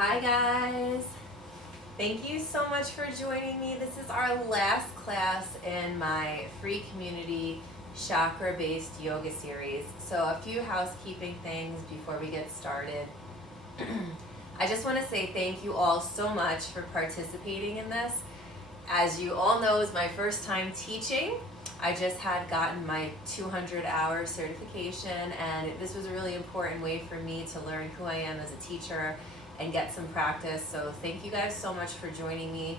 Hi guys! Thank you so much for joining me. This is our last class in my free community chakra-based yoga series. So a few housekeeping things before we get started. I just want to say thank you all so much for participating in this. As you all know, it's my first time teaching. I just had gotten my 200-hour certification, and this was a really important way for me to learn who I am as a teacher and get some practice. So thank you guys so much for joining me.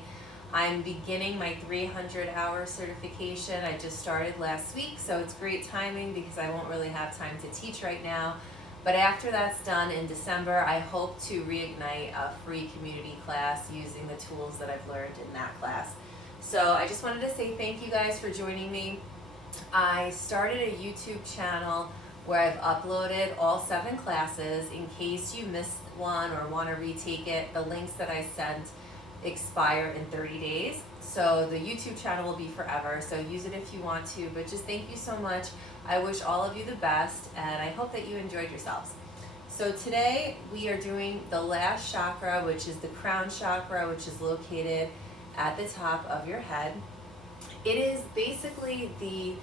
I'm beginning my 300-hour certification. I just started last week, so it's great timing because I won't really have time to teach right now. But after that's done in December, I hope to reignite a free community class using the tools that I've learned in that class. So I just wanted to say thank you guys for joining me. I started a YouTube channel where I've uploaded all 7 classes. In case you missed one or want to retake it, the links that I sent expire in 30 days. So the YouTube channel will be forever, so use it if you want to, but just thank you so much. I wish all of you the best, and I hope that you enjoyed yourselves. So today we are doing the last chakra, which is the crown chakra, which is located at the top of your head. It is basically the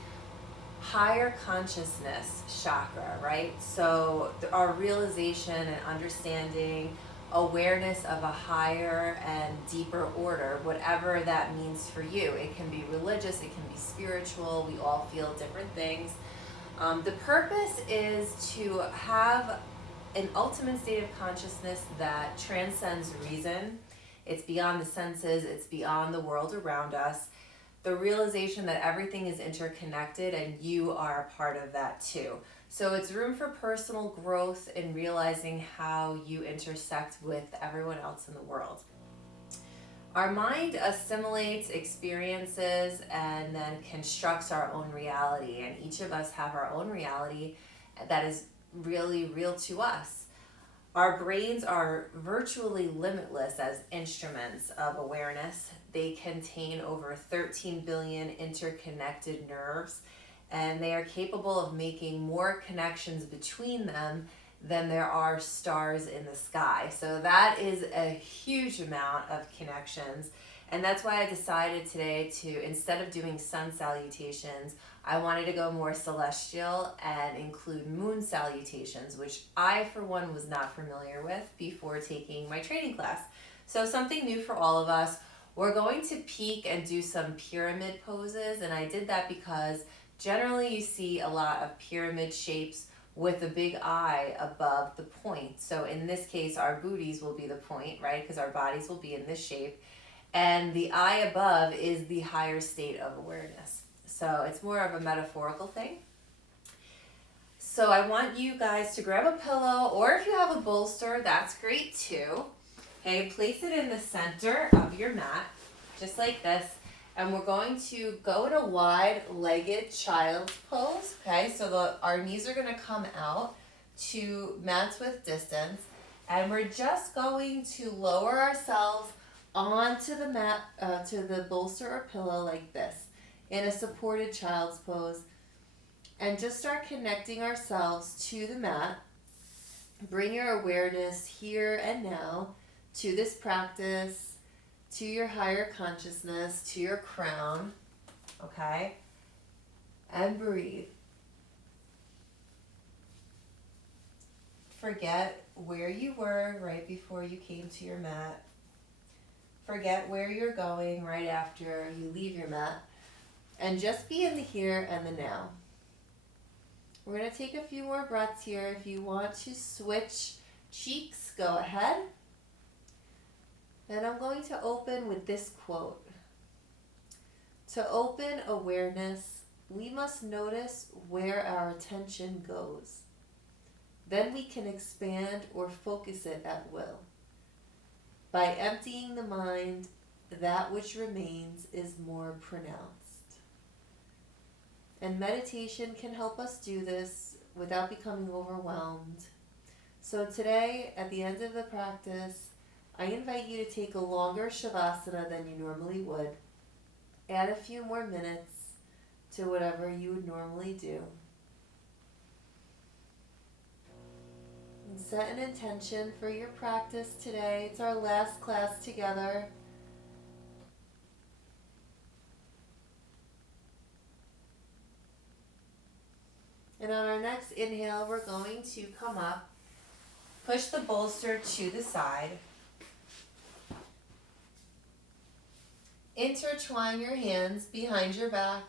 higher consciousness chakra, right? So our realization and understanding, awareness of a higher and deeper order, whatever that means for you. It can be religious, it can be spiritual, we all feel different things. The purpose is to have an ultimate state of consciousness that transcends reason. It's beyond the senses, it's beyond the world around us. The realization that everything is interconnected and you are a part of that too. So it's room for personal growth in realizing how you intersect with everyone else in the world. Our mind assimilates experiences and then constructs our own reality, and each of us have our own reality that is really real to us. Our brains are virtually limitless as instruments of awareness. They contain over 13 billion interconnected nerves, and they are capable of making more connections between them than there are stars in the sky. So that is a huge amount of connections. And that's why I decided today to, instead of doing sun salutations, I wanted to go more celestial and include moon salutations, which I, for one, was not familiar with before taking my training class. So something new for all of us. We're going to peek and do some pyramid poses, and I did that because generally you see a lot of pyramid shapes with a big eye above the point. So in this case, our booties will be the point, right? Because our bodies will be in this shape. And the eye above is the higher state of awareness. So it's more of a metaphorical thing. So I want you guys to grab a pillow, or if you have a bolster, that's great too. Okay, place it in the center of your mat, just like this. And we're going to go in a wide-legged child's pose. Okay, so our knees are going to come out to mats with distance. And we're just going to lower ourselves onto the mat, to the bolster or pillow like this, in a supported child's pose, and just start connecting ourselves to the mat. Bring your awareness here and now to this practice, to your higher consciousness, to your crown, okay? And breathe. Forget where you were right before you came to your mat. Forget where you're going right after you leave your mat, and just be in the here and the now. We're going to take a few more breaths here. If you want to switch cheeks, go ahead. And I'm going to open with this quote. To open awareness, we must notice where our attention goes. Then we can expand or focus it at will. By emptying the mind, that which remains is more pronounced. And meditation can help us do this without becoming overwhelmed. So today, at the end of the practice, I invite you to take a longer shavasana than you normally would. Add a few more minutes to whatever you would normally do. And set an intention for your practice today. It's our last class together. And on our next inhale, we're going to come up, push the bolster to the side, intertwine your hands behind your back,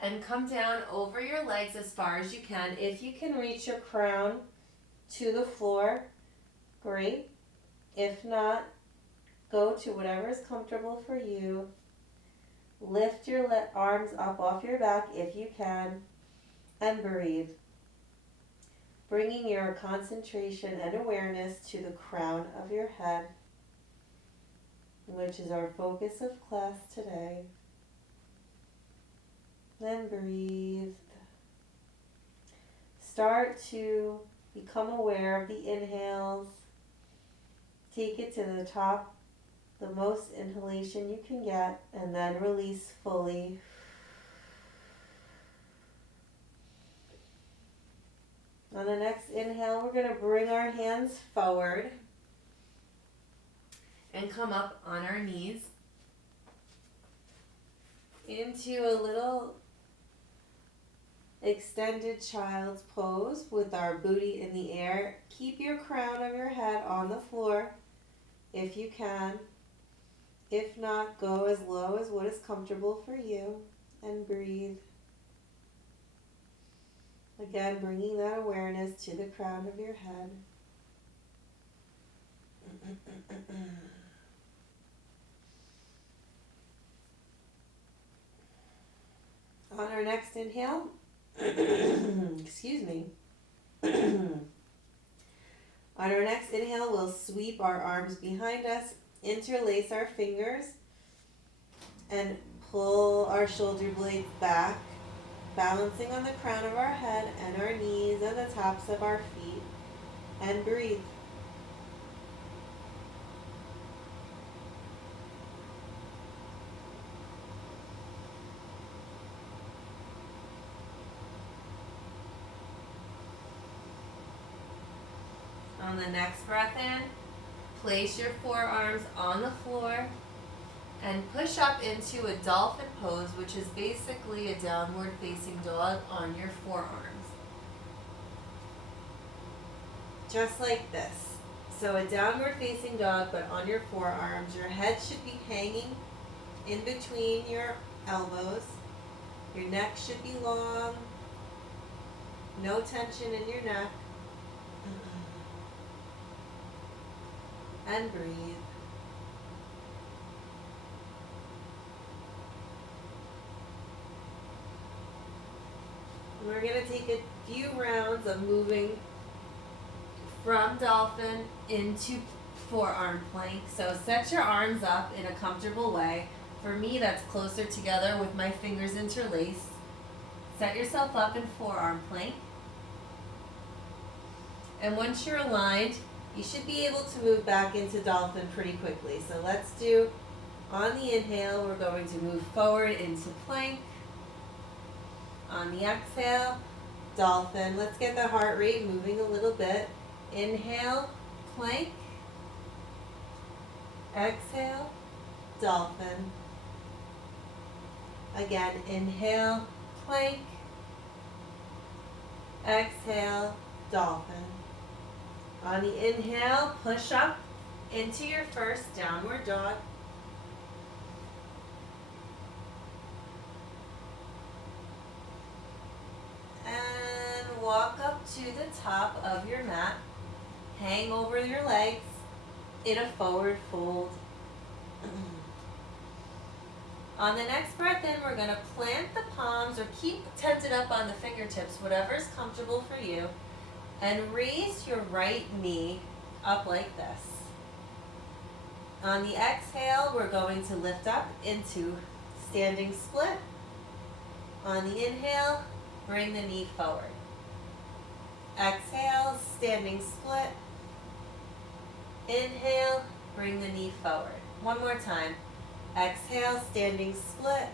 and come down over your legs as far as you can. If you can reach your crown to the floor, great. If not, go to whatever is comfortable for you. Lift your arms up off your back if you can, and breathe. Bringing your concentration and awareness to the crown of your head, which is our focus of class today. Then breathe. Start to become aware of the inhales. Take it to the top, the most inhalation you can get, and then release fully. On the next inhale, we're going to bring our hands forward and come up on our knees into a little extended child's pose with our booty in the air. Keep your crown of your head on the floor if you can. If not, go as low as what is comfortable for you and breathe. Again, bringing that awareness to the crown of your head. On our next inhale, excuse me. On our next inhale, we'll sweep our arms behind us, interlace our fingers, and pull our shoulder blades back, balancing on the crown of our head and our knees and the tops of our feet, and breathe. On the next breath in, place your forearms on the floor and push up into a dolphin pose, which is basically a downward facing dog on your forearms. Just like this. So a downward facing dog, but on your forearms. Your head should be hanging in between your elbows. Your neck should be long. No tension in your neck. And breathe. We're going to take a few rounds of moving from dolphin into forearm plank. So set your arms up in a comfortable way. For me, that's closer together with my fingers interlaced. Set yourself up in forearm plank. And once you're aligned, you should be able to move back into dolphin pretty quickly. So let's do, on the inhale, we're going to move forward into plank. On the exhale, dolphin. Let's get the heart rate moving a little bit. Inhale, plank. Exhale, dolphin. Again, inhale, plank. Exhale, dolphin. On the inhale, push up into your first downward dog. And walk up to the top of your mat. Hang over your legs in a forward fold. On the next breath in, we're going to plant the palms or keep tented up on the fingertips, whatever is comfortable for you. And raise your right knee up like this. On the exhale, we're going to lift up into standing split. On the inhale, bring the knee forward. Exhale, standing split. Inhale, bring the knee forward. One more time. Exhale, standing split.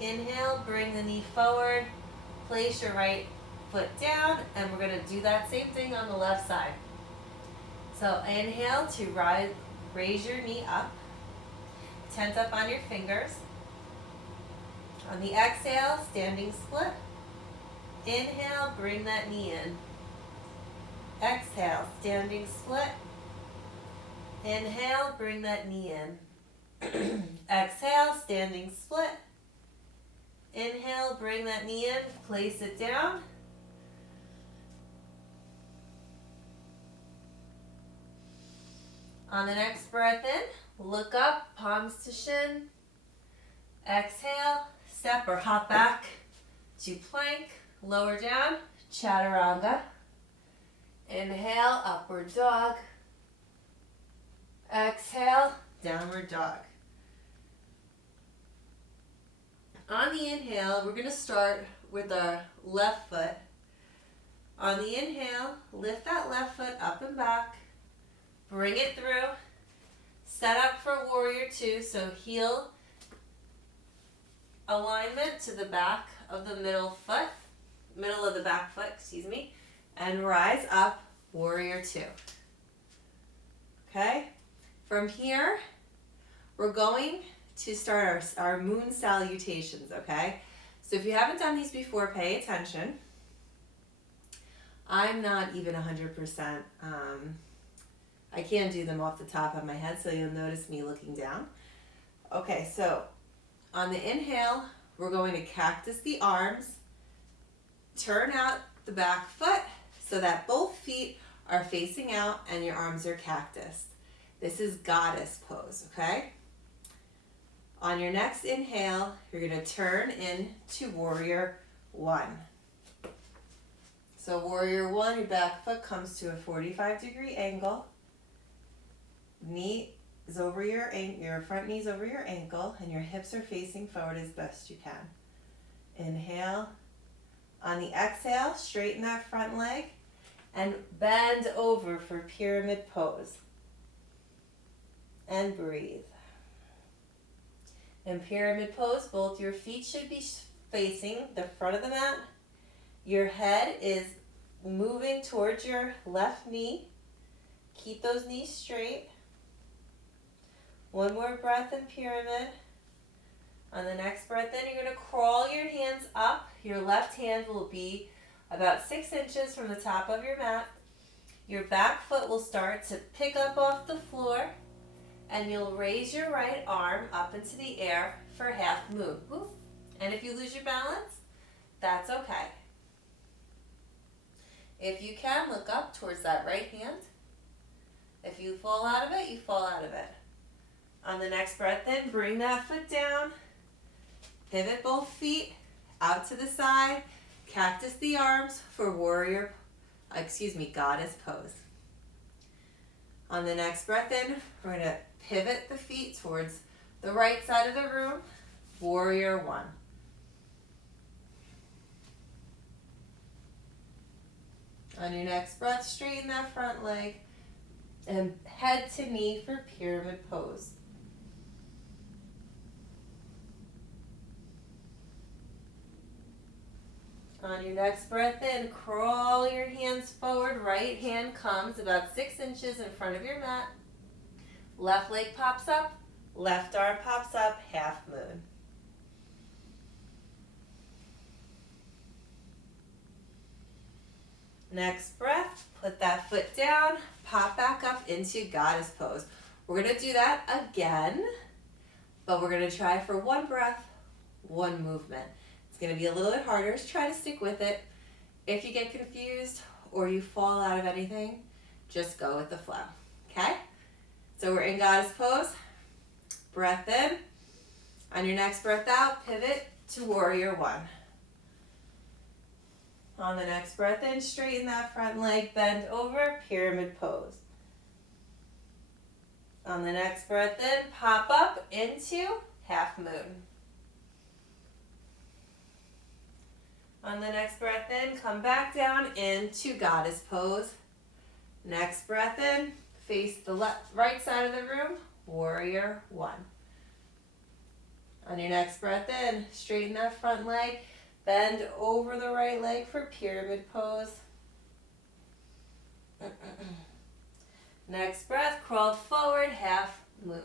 Inhale, bring the knee forward. Place your right foot down, and we're going to do that same thing on the left side. So inhale to raise your knee up, tent up on your fingers. On the exhale, standing split. Inhale, bring that knee in. Exhale, standing split. Inhale, bring that knee in. Exhale, standing split. Inhale, bring that knee in, place it down. On the next breath in, look up, palms to shin. Exhale, step or hop back to plank, lower down, chaturanga. Inhale, upward dog. Exhale, downward dog. On the inhale, we're going to start with our left foot. On the inhale, lift that left foot up and back. Bring it through. Set up for warrior two, so heel alignment to the back of the middle of the back foot, and rise up, warrior two. Okay? From here, we're going to start our moon salutations, okay? So if you haven't done these before, pay attention. I'm not even 100%. I can't do them off the top of my head, so you'll notice me looking down. Okay, so on the inhale, we're going to cactus the arms, turn out the back foot so that both feet are facing out and your arms are cactus. This is goddess pose, okay? On your next inhale, you're going to turn into warrior one. So warrior one, your back foot comes to a 45-degree angle. Knee is over your front knee's over your ankle, and your hips are facing forward as best you can. Inhale. On the exhale, straighten that front leg and bend over for pyramid pose. And breathe. In pyramid pose, both your feet should be facing the front of the mat. Your head is moving towards your left knee. Keep those knees straight. One more breath in pyramid. On the next breath in, you're going to crawl your hands up. Your left hand will be about 6 inches from the top of your mat. Your back foot will start to pick up off the floor, and you'll raise your right arm up into the air for half moon. And if you lose your balance, that's okay. If you can, look up towards that right hand. If you fall out of it, you fall out of it. On the next breath in, bring that foot down. Pivot both feet out to the side. Cactus the arms for goddess pose. On the next breath in, we're going to pivot the feet towards the right side of the room. Warrior one. On your next breath, straighten that front leg and head to knee for pyramid pose. On your next breath in, crawl your hands forward. Right hand comes about 6 inches in front of your mat. Left leg pops up. Left arm pops up, half moon. Next breath, put that foot down, pop back up into goddess pose. We're going to do that again, but we're going to try for one breath, one movement. It's going to be a little bit harder, so try to stick with it. If you get confused or you fall out of anything, just go with the flow, okay? So we're in goddess pose. Breath in. On your next breath out, pivot to warrior one. On the next breath in, straighten that front leg, bend over, pyramid pose. On the next breath in, pop up into half moon. On the next breath in, come back down into goddess pose. Next breath in, face the right side of the room, warrior one. On your next breath in, straighten that front leg, Bend over the right leg for pyramid pose. Next breath, crawl forward, half moon.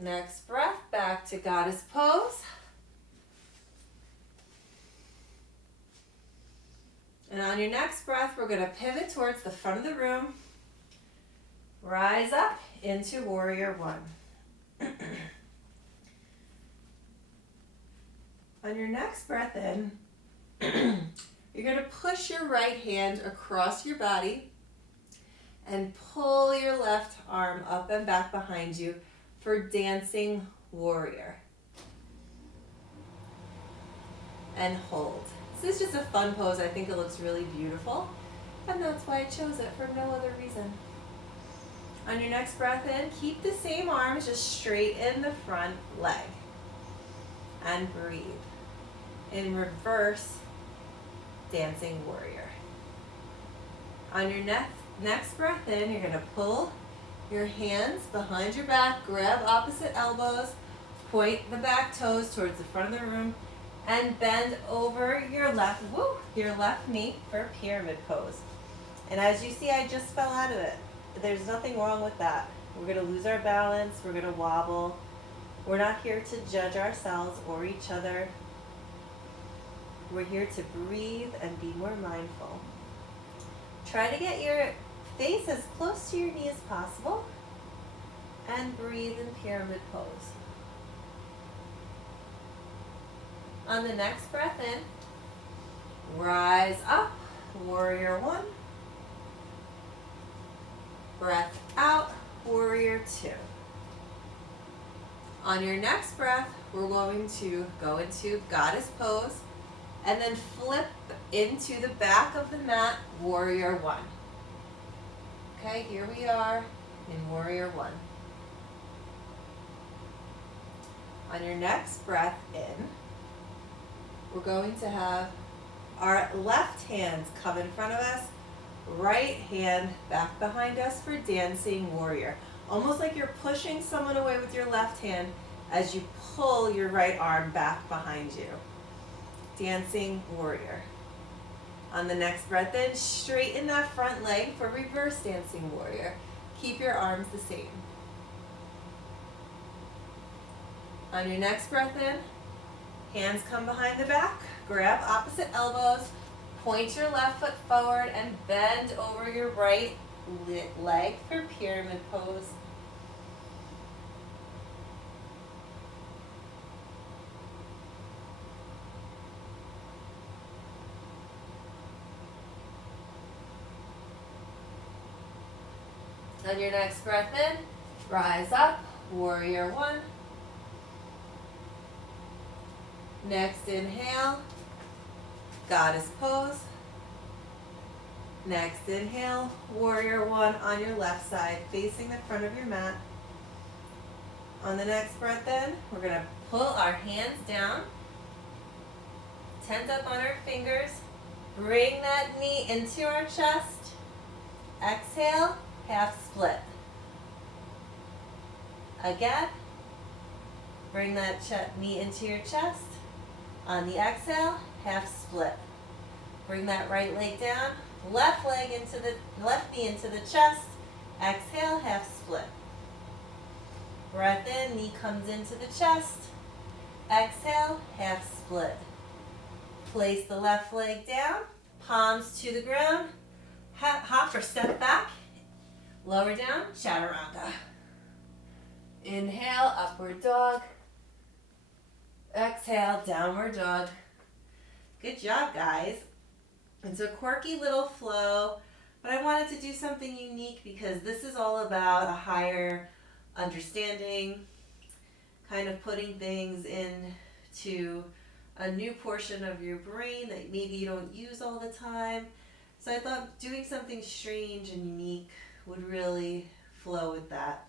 Next breath, back to goddess pose. And on your next breath, we're going to pivot towards the front of the room. Rise up into warrior one. On your next breath in, you're going to push your right hand across your body and pull your left arm up and back behind you for dancing warrior. And hold. This is just a fun pose. I think it looks really beautiful, and that's why I chose it, for no other reason. On your next breath in, keep the same arms, just straighten the front leg. And breathe. In reverse, dancing warrior. On your next breath in, you're going to pull your hands behind your back, grab opposite elbows, point the back toes towards the front of the room, and bend over your left knee for pyramid pose. And as you see, I just fell out of it. There's nothing wrong with that. We're going to lose our balance. We're going to wobble. We're not here to judge ourselves or each other. We're here to breathe and be more mindful. Try to get your face as close to your knee as possible and breathe in pyramid pose. On the next breath in, rise up, warrior one. Breath out, warrior two. On your next breath, we're going to go into goddess pose and then flip into the back of the mat, warrior one. Okay, here we are in warrior one. On your next breath in, we're going to have our left hands come in front of us, right hand back behind us for dancing warrior. Almost like you're pushing someone away with your left hand as you pull your right arm back behind you. Dancing warrior. On the next breath in, straighten that front leg for reverse dancing warrior. Keep your arms the same. On your next breath in, hands come behind the back, grab opposite elbows, point your left foot forward and bend over your right leg for pyramid pose. On your next breath in, rise up, warrior one. Next inhale, goddess pose. Next inhale, warrior one on your left side, facing the front of your mat. On the next breath in, we're going to pull our hands down, tent up on our fingers, bring that knee into our chest. Exhale, half split. Again, bring that knee into your chest. On the exhale, half split. Bring that right leg down, left knee into the chest. Exhale, half split. Breath in, knee comes into the chest. Exhale, half split. Place the left leg down, palms to the ground. Hop or step back. Lower down, chaturanga. Inhale, upward dog. Exhale, downward dog. Good job, guys. It's a quirky little flow, but I wanted to do something unique because this is all about a higher understanding, kind of putting things into a new portion of your brain that maybe you don't use all the time. So I thought doing something strange and unique would really flow with that.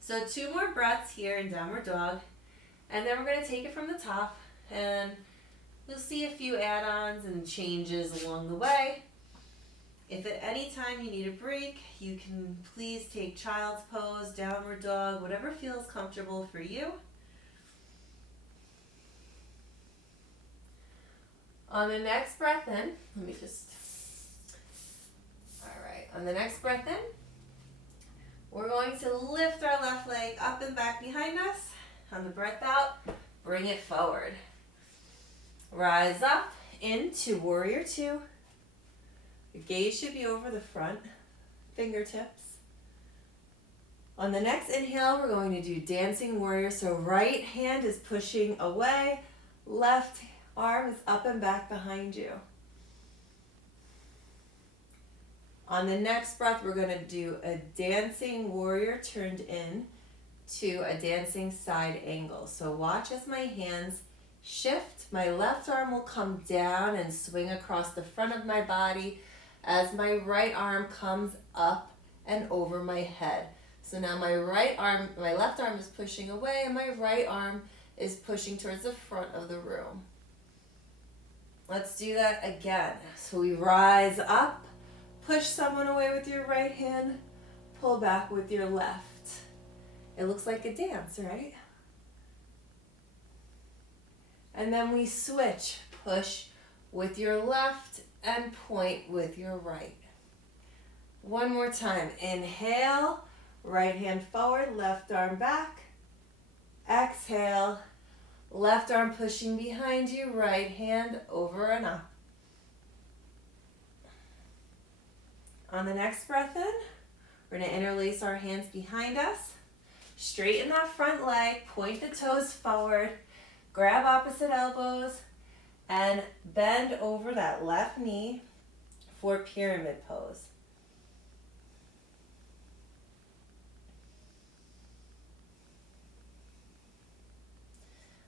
So 2 more breaths here in downward dog. And then we're going to take it from the top, and you'll see a few add-ons and changes along the way. If at any time you need a break, you can please take child's pose, downward dog, whatever feels comfortable for you. On the next breath in, on the next breath in, we're going to lift our left leg up and back behind us. On the breath out, bring it forward. Rise up into warrior two. Your gaze should be over the front, fingertips. On the next inhale, we're going to do dancing warrior. So right hand is pushing away, left arm is up and back behind you. On the next breath, we're going to do a dancing warrior turned in to a dancing side angle. So watch as my hands shift. My left arm will come down and swing across the front of my body as my right arm comes up and over my head. So now my left arm is pushing away and my right arm is pushing towards the front of the room. Let's do that again. So we rise up, push someone away with your right hand, pull back with your left. It looks like a dance, right? And then we switch, push with your left and point with your right. One more time. Inhale, right hand forward, left arm back. Exhale, left arm pushing behind you, right hand over and up. On the next breath in, we're going to interlace our hands behind us. Straighten that front leg, point the toes forward, grab opposite elbows, and bend over that left knee for pyramid pose.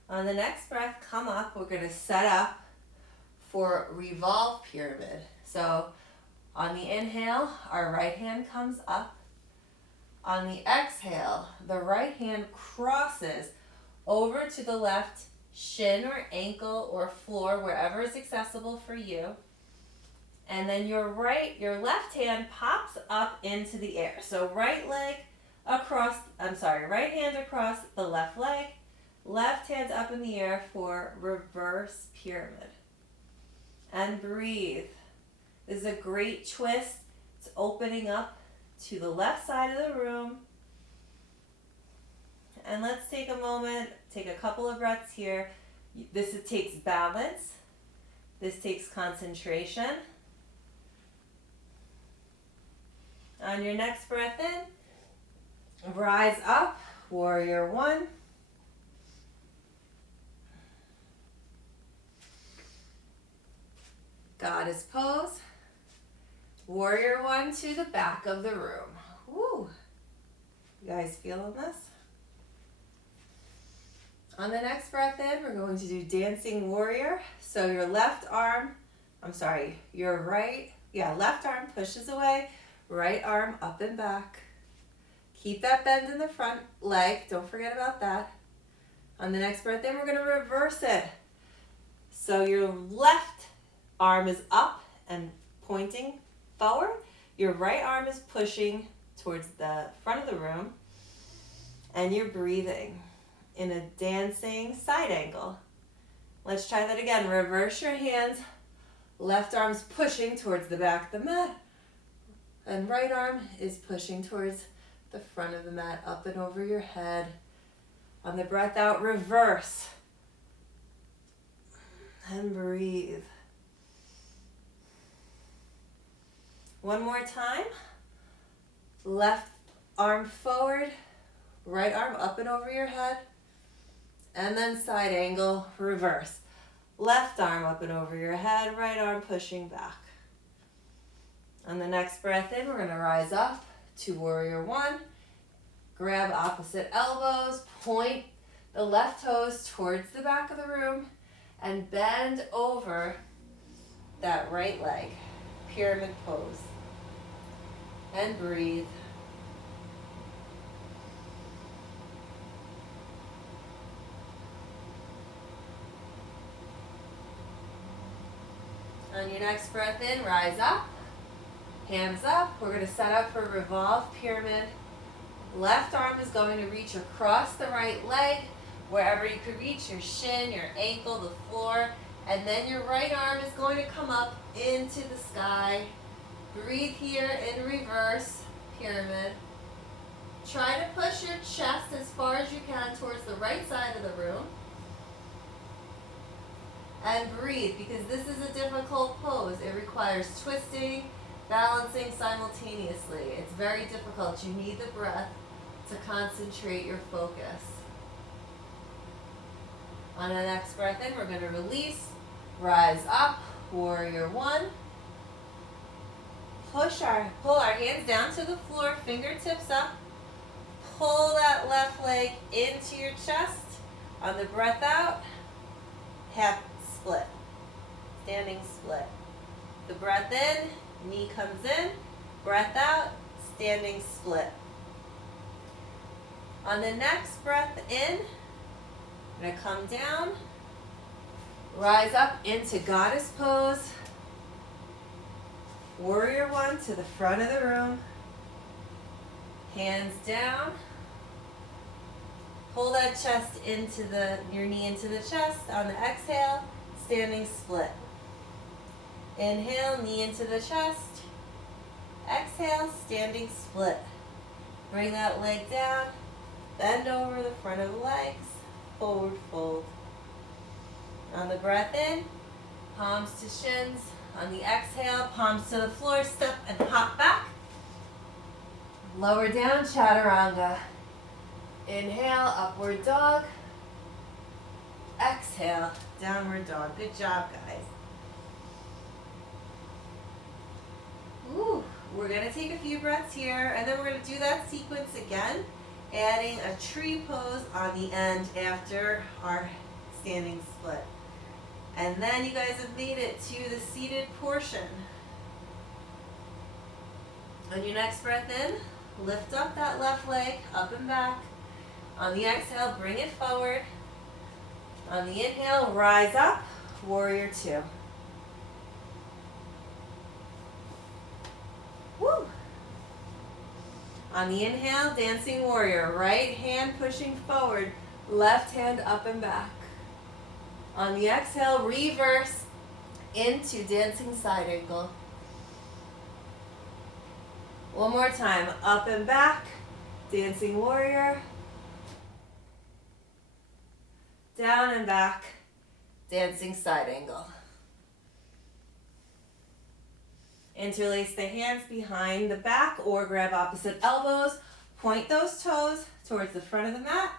On the next breath, come up. We're going to set up for revolve pyramid. So on the inhale, our right hand comes up. On the exhale, the right hand crosses over to the left shin or ankle or floor, wherever is accessible for you. And then your left hand pops up into the air. So right hand across the left leg, left hand up in the air for reverse pyramid. And breathe. This is a great twist. It's opening up to the left side of the room. And let's take a moment, take a couple of breaths here. This takes balance. This takes concentration. On your next breath in, rise up, warrior one. Goddess pose. Warrior one to the back of the room. Woo! You guys feeling this? On the next breath in, we're going to do dancing warrior. So your left arm pushes away, right arm up and back. Keep that bend in the front leg, don't forget about that. On the next breath in, we're going to reverse it. So your left arm is up and pointing forward. Your right arm is pushing towards the front of the room. And you're breathing in a dancing side angle. Let's try that again. Reverse your hands. Left arm's pushing towards the back of the mat. And right arm is pushing towards the front of the mat, up and over your head. On the breath out, reverse. And breathe. One more time. Left arm forward, right arm up and over your head. And then side angle, reverse. Left arm up and over your head, right arm pushing back. On the next breath in, we're going to rise up to warrior one. Grab opposite elbows, point the left toes towards the back of the room, and bend over that right leg. Pyramid pose. And breathe. On your next breath in, rise up. Hands up. We're going to set up for revolve pyramid. Left arm is going to reach across the right leg, wherever you could reach, your shin, your ankle, the floor. And then your right arm is going to come up into the sky. Breathe here in reverse pyramid. Try to push your chest as far as you can towards the right side of the room. And breathe, because this is a difficult pose. It requires twisting, balancing simultaneously. It's very difficult. You need the breath to concentrate your focus. On the next breath in, we're going to release, rise up, warrior one. Pull our hands down to the floor, fingertips up. Pull that left leg into your chest. On the breath out, half split, standing split. The breath in, knee comes in, breath out, standing split. On the next breath in, I'm going to come down, rise up into goddess pose, warrior one to the front of the room, hands down, pull that chest into your knee into the chest. On the exhale, standing split. Inhale, knee into the chest. Exhale, standing split. Bring that leg down, bend over the front of the legs, forward fold. On the breath in, palms to shins. On the exhale, palms to the floor, step and hop back. Lower down, chaturanga. Inhale, upward dog. Exhale, downward dog. Good job, guys. Ooh, we're going to take a few breaths here, and then we're going to do that sequence again, adding a tree pose on the end after our standing split. And then you guys have made it to the seated portion. On your next breath in, lift up that left leg, up and back. On the exhale, bring it forward. On the inhale, rise up, warrior two. Woo! On the inhale, dancing warrior, right hand pushing forward, left hand up and back. On the exhale, reverse into dancing side angle. One more time, up and back, dancing warrior. Down and back, dancing side angle. Interlace the hands behind the back or grab opposite elbows. Point those toes towards the front of the mat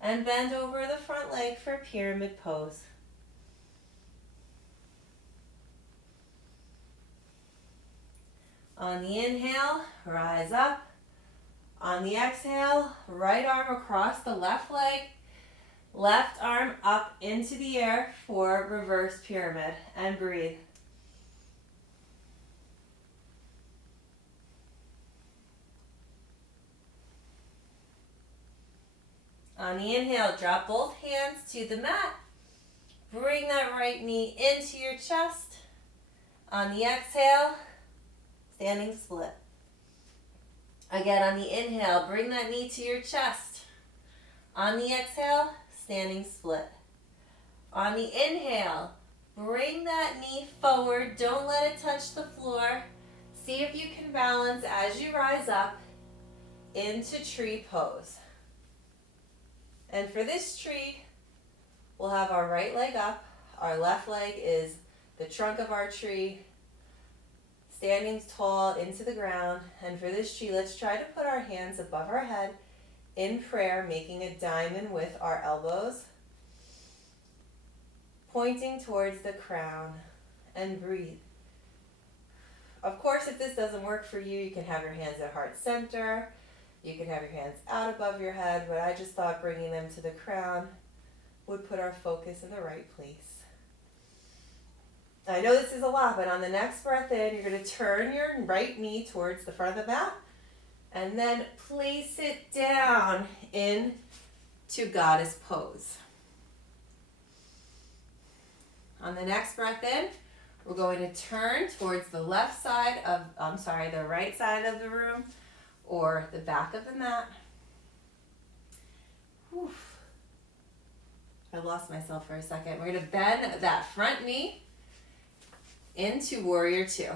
and bend over the front leg for pyramid pose. On the inhale, rise up. On the exhale, right arm across the left leg, left arm up into the air for reverse pyramid, and breathe. On the inhale, drop both hands to the mat. Bring that right knee into your chest. On the exhale, standing split. Again, on the inhale, bring that knee to your chest. On the exhale, standing split. On the inhale, bring that knee forward. Don't let it touch the floor. See if you can balance as you rise up into tree pose. And for this tree, we'll have our right leg up. Our left leg is the trunk of our tree, standing tall into the ground. And for this tree, let's try to put our hands above our head in prayer, making a diamond with our elbows, pointing towards the crown, and breathe. Of course, if this doesn't work for you, you can have your hands at heart center. You can have your hands out above your head, but I just thought bringing them to the crown would put our focus in the right place. I know this is a lot, but on the next breath in, you're going to turn your right knee towards the front of the mat and then place it down into goddess pose. On the next breath in, We're going to turn towards the left side of, the right side of the room or the back of the mat. Whew. I lost myself for a second. We're going to bend that front knee into warrior two.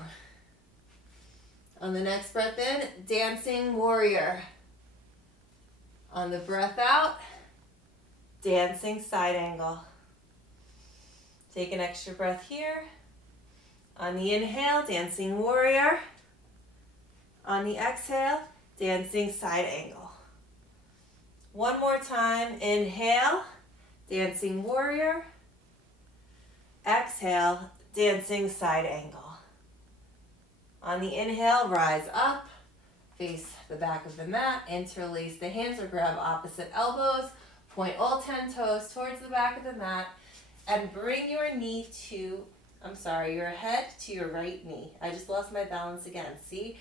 On the next breath in, dancing warrior. On the breath out, dancing side angle. Take an extra breath here. On the inhale, dancing warrior. On the exhale, dancing side angle. One more time. Inhale, dancing warrior. Exhale, dancing side angle. On the inhale, rise up, face the back of the mat, interlace the hands or grab opposite elbows, point all 10 toes towards the back of the mat, and bring your your head to your right knee. I just lost my balance again. See?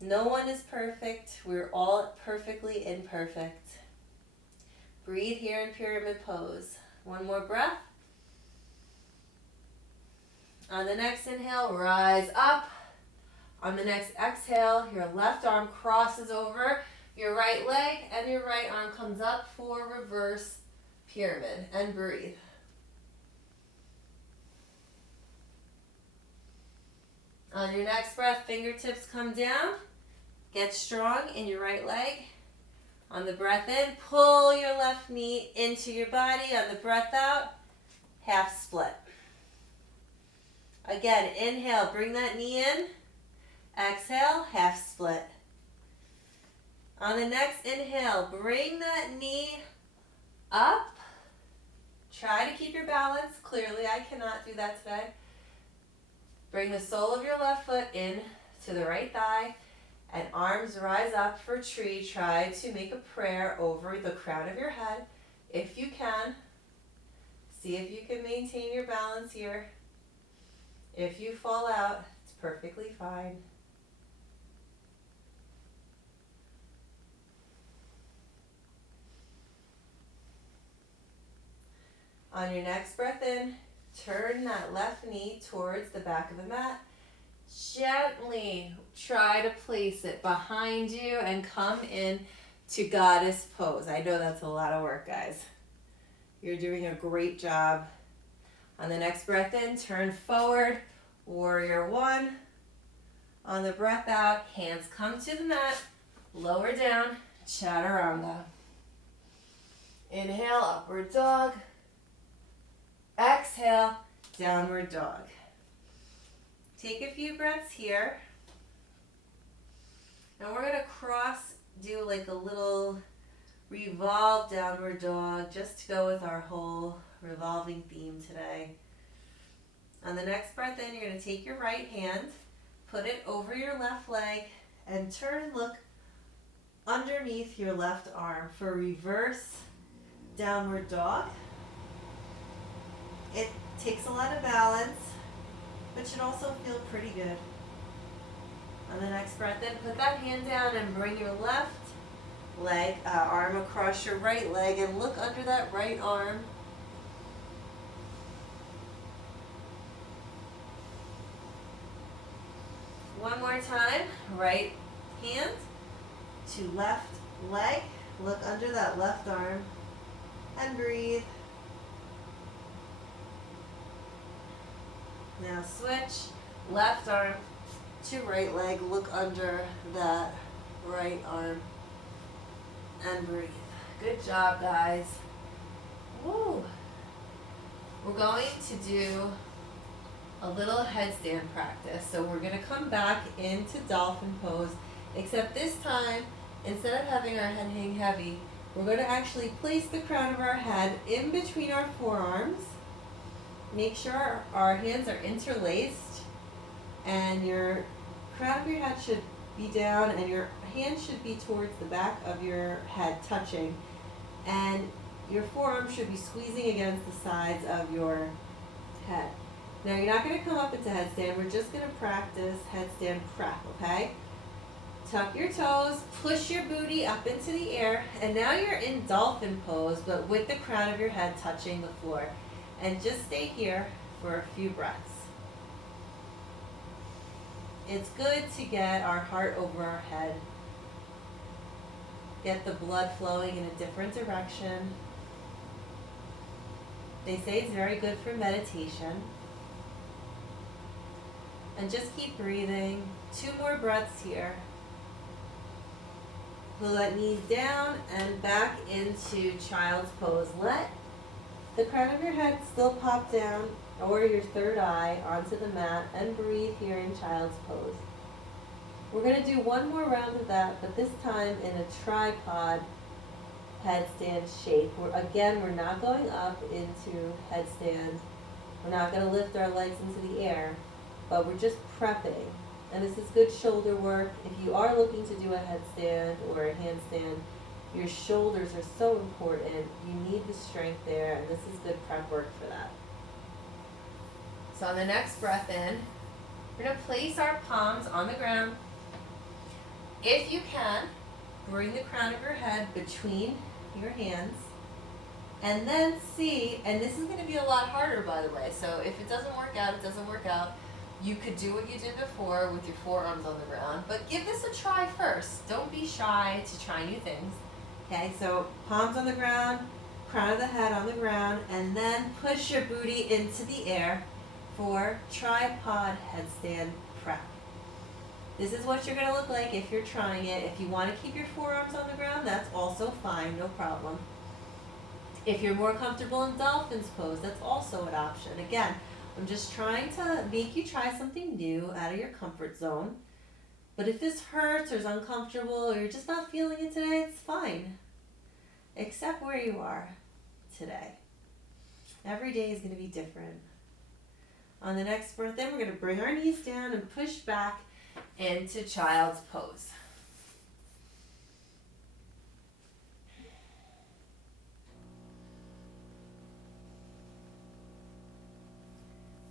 No one is perfect. We're all perfectly imperfect. Breathe here in pyramid pose. One more breath. On the next inhale, rise up. On the next exhale, your left arm crosses over your right leg and your right arm comes up for reverse pyramid. And breathe. On your next breath, fingertips come down. Get strong in your right leg. On the breath in, pull your left knee into your body. On the breath out, half split. Again, inhale, bring that knee in. Exhale, half split. On the next inhale, bring that knee up. Try to keep your balance. Clearly, I cannot do that today. Bring the sole of your left foot in to the right thigh and arms rise up for tree. Try to make a prayer over the crown of your head if you can. See if you can maintain your balance here. If you fall out, it's perfectly fine. On your next breath in, turn that left knee towards the back of the mat. Gently try to place it behind you and come in to goddess pose. I know that's a lot of work, guys. You're doing a great job. On the next breath in, turn forward, warrior one. On the breath out, hands come to the mat, lower down, chaturanga. Inhale, upward dog. Exhale, downward dog. Take a few breaths here. And we're going to do like a little revolve downward dog just to go with our whole revolving theme today. On the next breath in, you're going to take your right hand, put it over your left leg, and turn and look underneath your left arm for reverse downward dog. It takes a lot of balance, but should also feel pretty good. On the next breath in, put that hand down and bring your left leg, arm across your right leg and look under that right arm. One more time, right hand to left leg, look under that left arm and breathe. Now switch, left arm to right leg, look under that right arm and breathe. Good job, guys. Woo. We're going to do a little headstand practice. So we're going to come back into dolphin pose, except this time, instead of having our head hang heavy, we're going to actually place the crown of our head in between our forearms. Make sure our hands are interlaced and your crown of your head should be down and your hand should be towards the back of your head touching, and your forearm should be squeezing against the sides of your head. Now you're not going to come up into headstand, we're just going to practice headstand prep, okay? Tuck your toes, push your booty up into the air, and now you're in dolphin pose, but with the crown of your head touching the floor. And just stay here for a few breaths. It's good to get our heart over our head, get the blood flowing in a different direction. They say it's very good for meditation. And just keep breathing. 2 more breaths here. Pull that knees down and back into child's pose. Let the crown of your head still pop down or your third eye onto the mat and breathe here in child's pose. We're going to do 1 more round of that, but this time in a tripod headstand shape. We're not going up into headstand. We're not going to lift our legs into the air, but we're just prepping. And this is good shoulder work. If you are looking to do a headstand or a handstand, your shoulders are so important. You need the strength there, and this is good prep work for that. So on the next breath in, we're going to place our palms on the ground. If you can, bring the crown of your head between your hands, and then see, and this is going to be a lot harder, by the way, so if it doesn't work out, it doesn't work out. You could do what you did before with your forearms on the ground, but give this a try first. Don't be shy to try new things. Okay, so palms on the ground, crown of the head on the ground, and then push your booty into the air for tripod headstand prep. This is what you're going to look like if you're trying it. If you want to keep your forearms on the ground, that's also fine, no problem. If you're more comfortable in dolphin's pose, that's also an option. Again, I'm just trying to make you try something new out of your comfort zone. But if this hurts or is uncomfortable or you're just not feeling it today, it's fine. Accept where you are today. Every day is going to be different. On the next breath in, we're going to bring our knees down and push back into child's pose.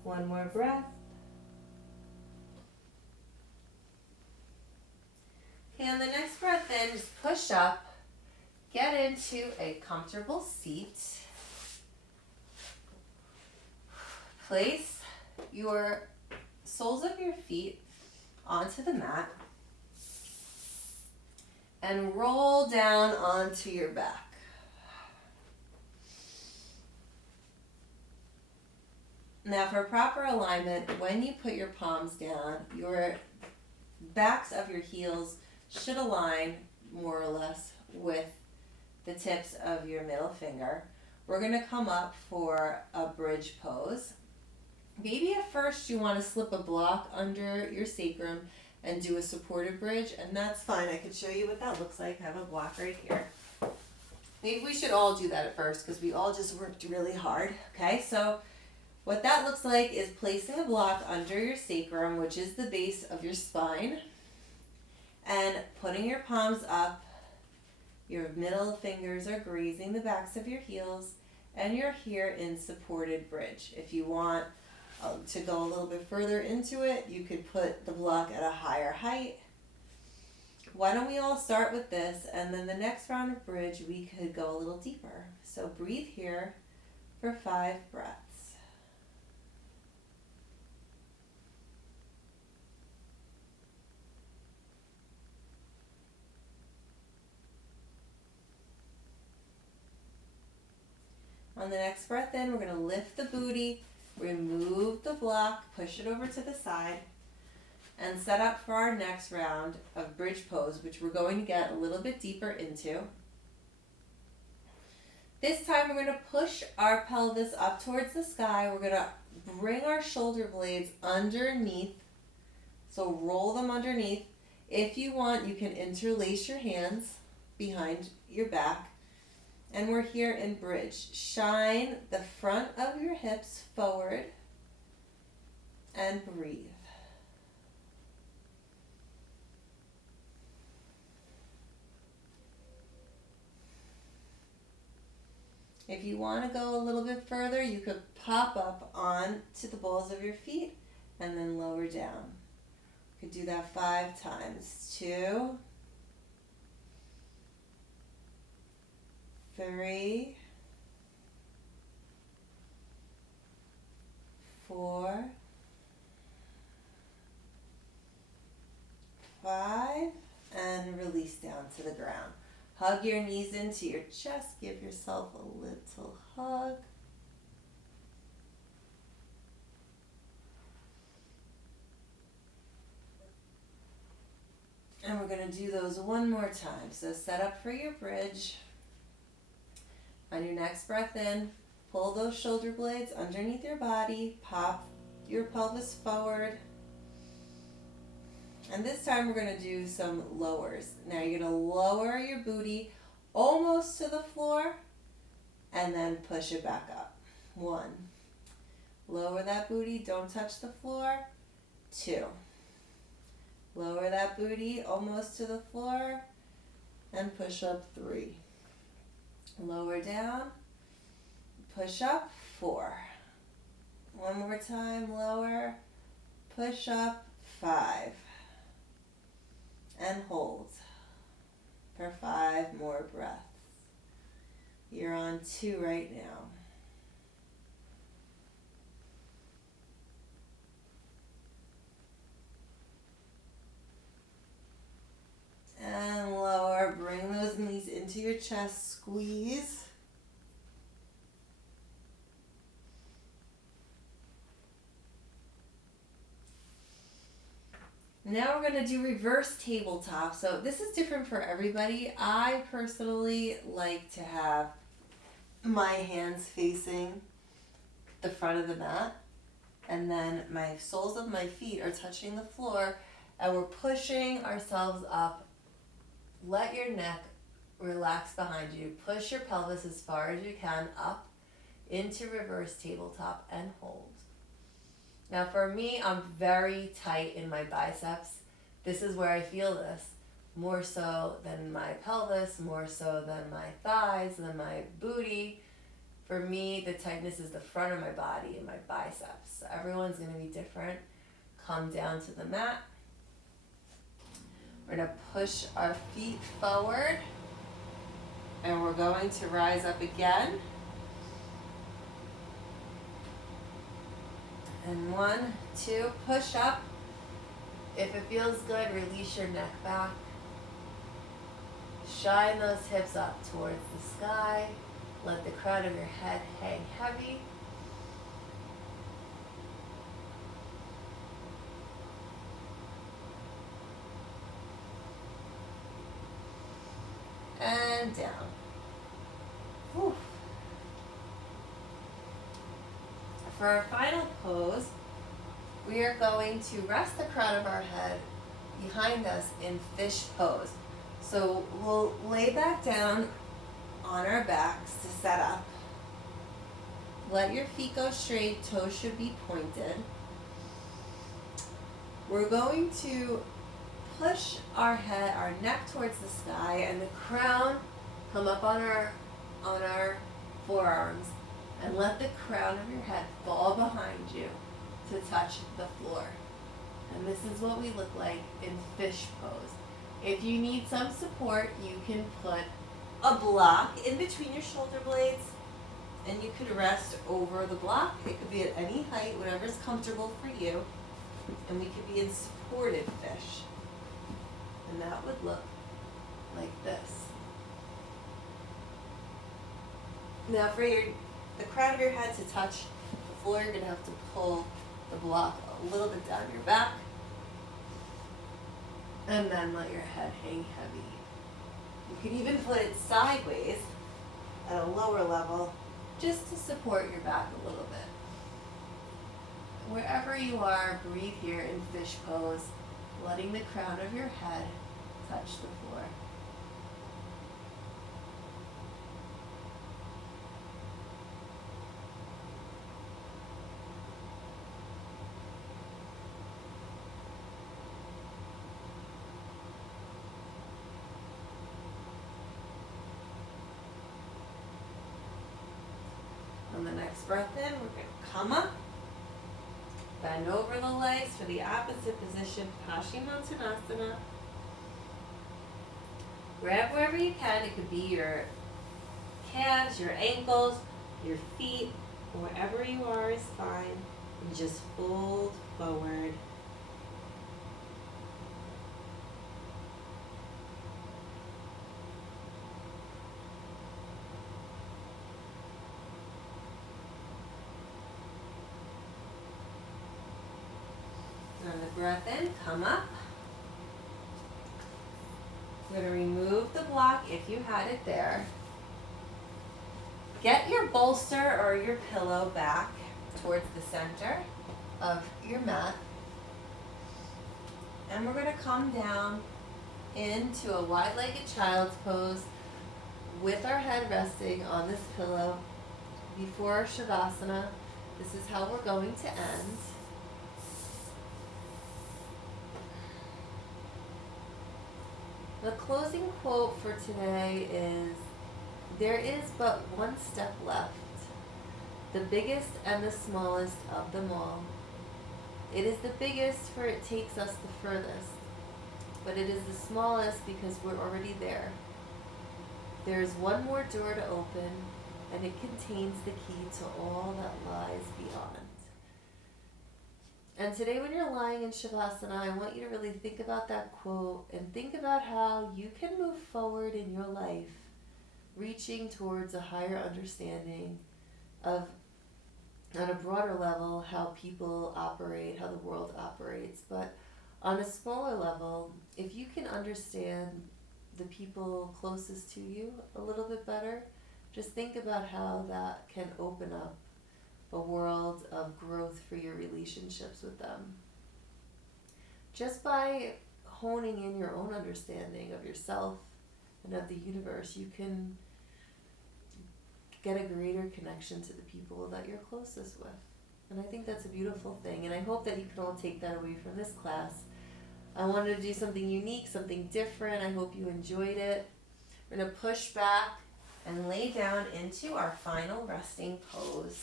One more breath. Okay, on the next breath in, just push up, get into a comfortable seat. Place your soles of your feet onto the mat and roll down onto your back. Now for proper alignment, when you put your palms down, your backs of your heels should align more or less with the tips of your middle finger. We're going to come up for a bridge pose. Maybe at first you want to slip a block under your sacrum and do a supported bridge, and that's fine. I can show you what that looks like. I have a block right here. Maybe we should all do that at first because we all just worked really hard. Okay, so what that looks like is placing a block under your sacrum, which is the base of your spine, and putting your palms up. Your middle fingers are grazing the backs of your heels, and you're here in supported bridge. If you want to go a little bit further into it, you could put the block at a higher height. Why don't we all start with this, and then the next round of bridge we could go a little deeper. So breathe here for 5 breaths. On the next breath in, we're going to lift the booty, remove the block, push it over to the side, and set up for our next round of bridge pose, which we're going to get a little bit deeper into. This time we're going to push our pelvis up towards the sky. We're going to bring our shoulder blades underneath, so roll them underneath. If you want, you can interlace your hands behind your back. And we're here in bridge. Shine the front of your hips forward and breathe. If you want to go a little bit further, you could pop up on to the balls of your feet and then lower down. You could do that 5 times. 2, 3, 4, to the ground. Hug your knees into your chest. Give yourself a little hug. And we're going to do those one more time. So set up for your bridge. On your next breath in, pull those shoulder blades underneath your body. Pop your pelvis forward. And this time we're going to do some lowers. Now you're going to lower your booty almost to the floor and then push it back up. 1. Lower that booty, don't touch the floor. 2. Lower that booty almost to the floor and push up. 3. Lower down, push up. 4. One more time, lower, push up. 5. And hold for 5 more breaths. You're on 2 right now. And lower, bring those knees into your chest, squeeze. Now we're going to do reverse tabletop. So this is different for everybody. I personally like to have my hands facing the front of the mat, and then my soles of my feet are touching the floor, and we're pushing ourselves up. Let your neck relax behind you. Push your pelvis as far as you can up into reverse tabletop and hold. Now for me, I'm very tight in my biceps. This is where I feel this, more so than my pelvis, more so than my thighs, than my booty. For me, the tightness is the front of my body and my biceps. So everyone's going to be different. Come down to the mat. We're going to push our feet forward, and we're going to rise up again. And 1, 2, push up. If it feels good, release your neck back. Shine those hips up towards the sky. Let the crown of your head hang heavy. And down. Whew. For our final pose, we are going to rest the crown of our head behind us in fish pose. So we'll lay back down on our backs to set up. Let your feet go straight, toes should be pointed. We're going to push our head, our neck towards the sky, and the crown come up on our forearms, and let the crown of your head fall behind you to touch the floor. And this is what we look like in fish pose. If you need some support, you can put a block in between your shoulder blades, and you could rest over the block. It could be at any height, whatever's comfortable for you. And we could be in supported fish. And that would look like this. Now for the crown of your head to touch the floor, you're going to have to pull the block a little bit down your back. And then let your head hang heavy. You could even put it sideways at a lower level just to support your back a little bit. Wherever you are, breathe here in fish pose, letting the crown of your head touch the floor. On the next breath in, we're going to come up, bend over the legs for the opposite position, Paschimottanasana. Grab wherever you can. It could be your calves, your ankles, your feet, wherever you are is fine. And just fold forward. breath in, come up. We're going to remove the block if you had it there. Get your bolster or your pillow back towards the center of your mat. And we're going to come down into a wide-legged child's pose with our head resting on this pillow before our Shavasana. This is how we're going to end. The closing quote for today is, "There is but one step left, the biggest and the smallest of them all. It is the biggest for it takes us the furthest, but it is the smallest because we're already there. There is one more door to open, and it contains the key to all that lies beyond." And today when you're lying in Shavasana, I want you to really think about that quote and think about how you can move forward in your life, reaching towards a higher understanding of, on a broader level, how people operate, how the world operates. But on a smaller level, if you can understand the people closest to you a little bit better, just think about how that can open up a world of growth for your relationships with them. Just by honing in your own understanding of yourself and of the universe, you can get a greater connection to the people that you're closest with. And I think that's a beautiful thing. And I hope that you can all take that away from this class. I wanted to do something unique, something different. I hope you enjoyed it. We're going to push back and lay down into our final resting pose.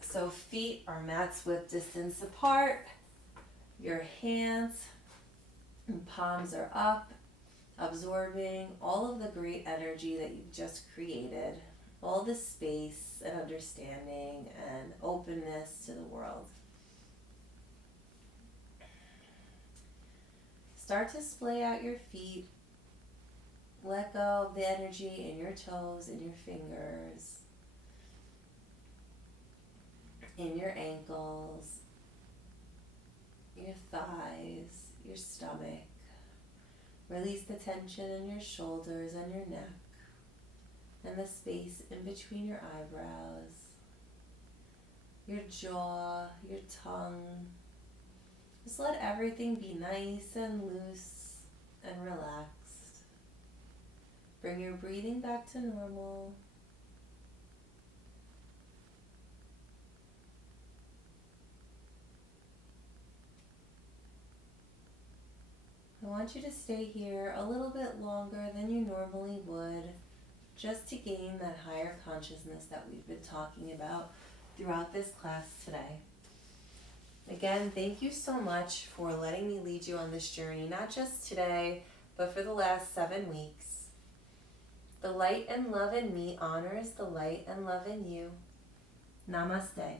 So feet are mat's width distance apart. Your hands and palms are up, absorbing all of the great energy that you've just created, all the space and understanding and openness to the world. Start to splay out your feet. Let go of the energy in your toes and your fingers, in your ankles, your thighs, your stomach. Release the tension in your shoulders and your neck and the space in between your eyebrows, your jaw, your tongue. Just let everything be nice and loose and relaxed. Bring your breathing back to normal. I want you to stay here a little bit longer than you normally would, just to gain that higher consciousness that we've been talking about throughout this class today. Again, thank you so much for letting me lead you on this journey, not just today, but for the last 7 weeks. The light and love in me honors the light and love in you. Namaste.